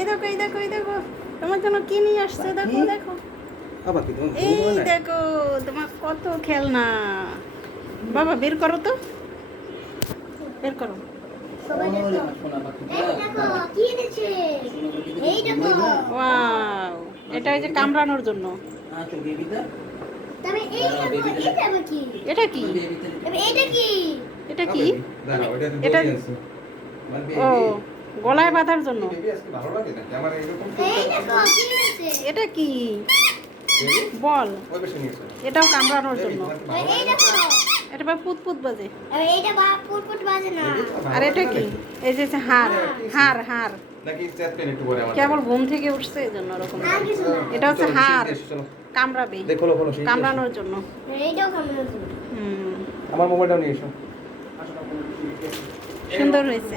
এই দেখো এই দেখো এই দেখো, তোমার জন্য কি নিয়ে আসছে দেখো দেখো। আবার কি তোমার এই দেখো তোমার কত খেলনা। বাবা বের করো তো, বের করো। ওয়াও, এটা ওই যে কামড়ানোর জন্য। এটা কি? এটা কি? এটা ও গলায় বাঁধার জন্য। এটা কি বল? এটাও কামড়ানোর জন্য। এটা বা ফুটফুট বাজে। আর এটা কি? এই যে হার হার হার কেবল ঘুম থেকে উঠছে এই জন্য ওরকম। এটা হচ্ছে হার, কামড়াবে, কামড়ানোর জন্য। আমার মোবাইলটাও নিয়ে এসো। সুন্দর হয়েছে।